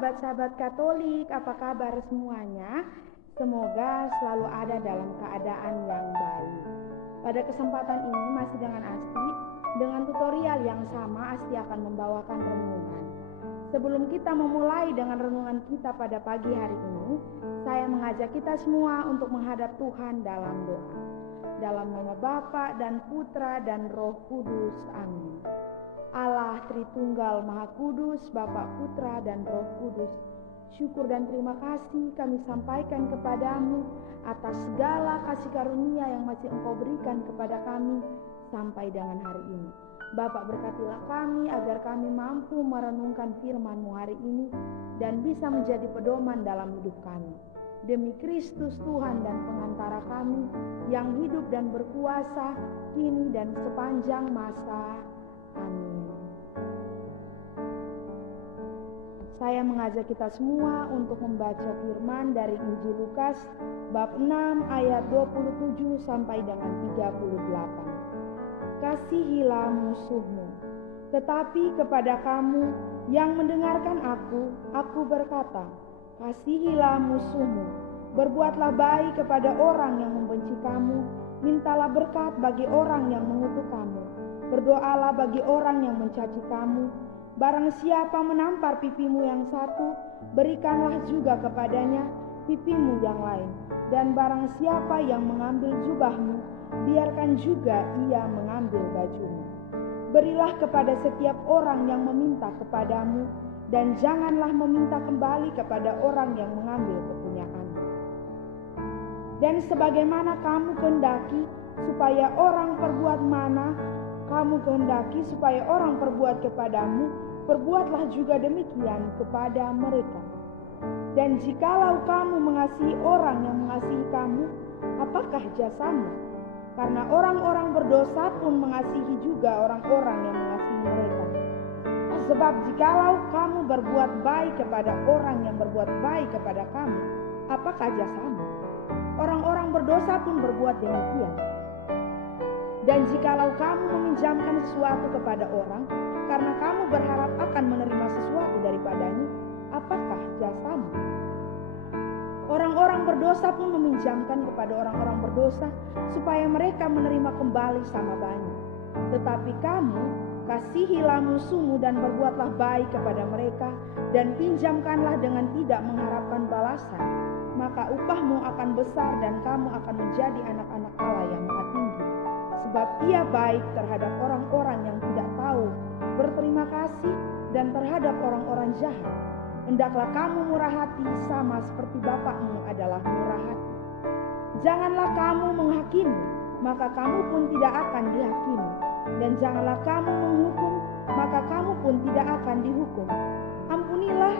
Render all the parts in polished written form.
sahabat-sahabat Katolik, apa kabar semuanya? Semoga selalu ada dalam keadaan yang baik. Pada kesempatan ini masih dengan Asti, dengan tutorial yang sama Asti akan membawakan renungan. Sebelum kita memulai dengan renungan kita pada pagi hari ini, saya mengajak kita semua untuk menghadap Tuhan dalam doa. Dalam nama Bapa dan Putra dan Roh Kudus. Amin. Allah Tritunggal Maha Kudus, Bapa, Putra, dan Roh Kudus, syukur dan terima kasih kami sampaikan kepadamu atas segala kasih karunia yang masih Engkau berikan kepada kami sampai dengan hari ini. Bapa, berkatilah kami agar kami mampu merenungkan firman-Mu hari ini dan bisa menjadi pedoman dalam hidup kami. Demi Kristus Tuhan dan pengantara kami yang hidup dan berkuasa kini dan sepanjang masa. Amin. Saya mengajak kita semua untuk membaca firman dari Injil Lukas bab 6 ayat 27 sampai dengan 38. Kasihilah musuhmu. Tetapi kepada kamu yang mendengarkan aku berkata, kasihilah musuhmu. Berbuatlah baik kepada orang yang membenci kamu. Mintalah berkat bagi orang yang mengutuk kamu. Berdoalah bagi orang yang mencaci kamu. Barang siapa menampar pipimu yang satu, berikanlah juga kepadanya pipimu yang lain. Dan barang siapa yang mengambil jubahmu, biarkan juga ia mengambil bajumu. Berilah kepada setiap orang yang meminta kepadamu, dan janganlah meminta kembali kepada orang yang mengambil kepunyaanmu. Dan sebagaimana kamu kehendaki supaya orang perbuat kepadamu, perbuatlah juga demikian kepada mereka. Dan jikalau kamu mengasihi orang yang mengasihi kamu, apakah jasamu? Karena orang-orang berdosa pun mengasihi juga orang-orang yang mengasihi mereka. Sebab jikalau kamu berbuat baik kepada orang yang berbuat baik kepada kamu, apakah jasamu? Orang-orang berdosa pun berbuat demikian. Dan jikalau kamu meminjamkan sesuatu kepada orang, karena kamu berharap akan menerima sesuatu daripadanya, apakah jasamu? Orang-orang berdosa pun meminjamkan kepada orang-orang berdosa, supaya mereka menerima kembali sama banyak. Tetapi kamu, kasihilah musuhmu dan berbuatlah baik kepada mereka, dan pinjamkanlah dengan tidak mengharapkan balasan. Maka upahmu akan besar dan kamu akan menjadi anak-anak Allah yang Maha Tinggi. Sebab ia baik terhadap orang-orang yang tidak tahu berterima kasih dan terhadap orang-orang jahat. Hendaklah kamu murah hati sama seperti Bapakmu adalah murah hati. Janganlah kamu menghakimi, maka kamu pun tidak akan dihakimi. Dan janganlah kamu menghukum, maka kamu pun tidak akan dihukum. Ampunilah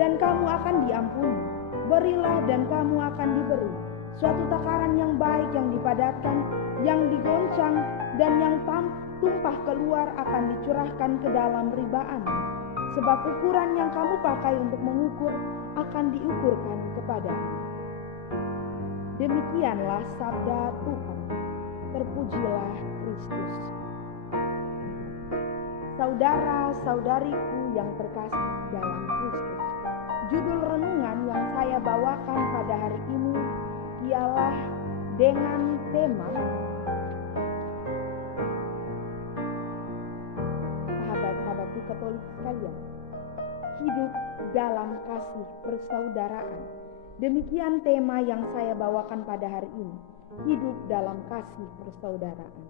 dan kamu akan diampuni. Berilah dan kamu akan diberi. Suatu takaran yang baik yang dipadatkan, yang digoncang dan yang tumpah keluar akan dicurahkan ke dalam ribaan. Sebab ukuran yang kamu pakai untuk mengukur akan diukurkan kepadamu. Demikianlah sabda Tuhan. Terpujilah Kristus. Saudara-saudariku yang terkasih dalam Kristus, judul renungan yang saya bawakan pada hari ini ialah dengan tema sahabat-sahabatku Katolik sekalian, hidup dalam kasih persaudaraan. Demikian tema yang saya bawakan pada hari ini, hidup dalam kasih persaudaraan.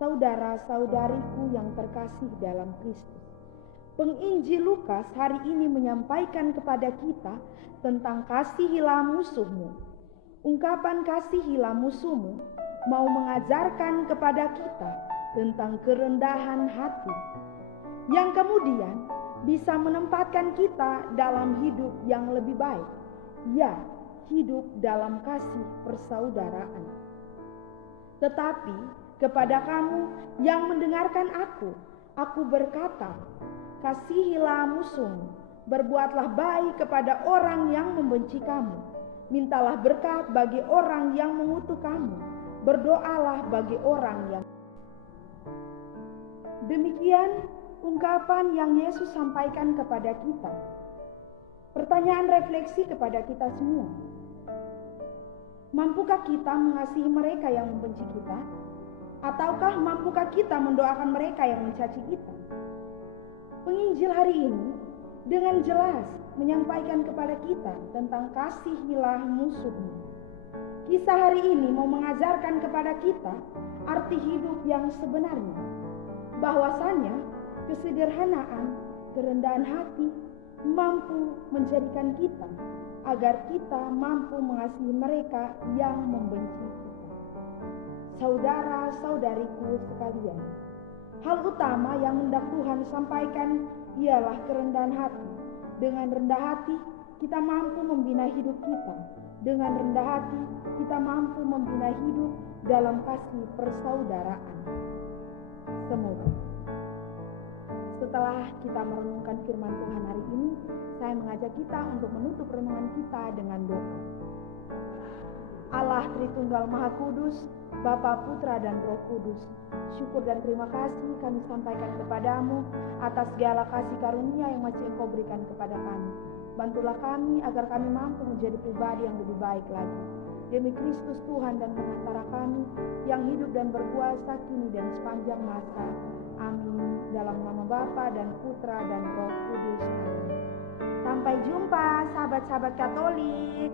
Saudara-saudariku yang terkasih dalam Kristus, Penginjil Lukas hari ini menyampaikan kepada kita tentang kasihilah musuhmu. Ungkapan kasihilah musuhmu mau mengajarkan kepada kita tentang kerendahan hati, yang kemudian bisa menempatkan kita dalam hidup yang lebih baik, ya, hidup dalam kasih persaudaraan. Tetapi kepada kamu yang mendengarkan aku berkata, kasihilah musuhmu, berbuatlah baik kepada orang yang membenci kamu, mintalah berkat bagi orang yang mengutuk kamu, berdoalah bagi orang yang. Demikian ungkapan yang Yesus sampaikan kepada kita. Pertanyaan refleksi kepada kita semua. Mampukah kita mengasihi mereka yang membenci kita? Ataukah mampukah kita mendoakan mereka yang mencaci kita? Penginjil hari ini dengan jelas menyampaikan kepada kita tentang kasihilah musuhmu. Kisah hari ini mau mengajarkan kepada kita arti hidup yang sebenarnya. Bahwasanya kesederhanaan, kerendahan hati mampu menjadikan kita agar kita mampu mengasihi mereka yang membenci kita. Saudara-saudariku sekalian, hal utama yang hendak Tuhan sampaikan ialah kerendahan hati. Dengan rendah hati kita mampu membina hidup kita. Dengan rendah hati kita mampu membina hidup dalam kasih persaudaraan. Semoga setelah kita merenungkan firman Tuhan hari ini, saya mengajak kita untuk menutup renungan kita dengan doa. Allah Tritunggal Maha Kudus, Bapa, Putra, dan Roh Kudus, syukur dan terima kasih kami sampaikan kepadamu atas segala kasih karunia yang masih Engkau berikan kepada kami. Bantulah kami agar kami mampu menjadi pribadi yang lebih baik lagi. Demi Kristus Tuhan dan pengantara kami yang hidup dan berkuasa kini dan sepanjang masa. Amin. Dalam nama Bapa dan Putra dan Roh Kudus. Amin. Sampai jumpa sahabat-sahabat Katolik.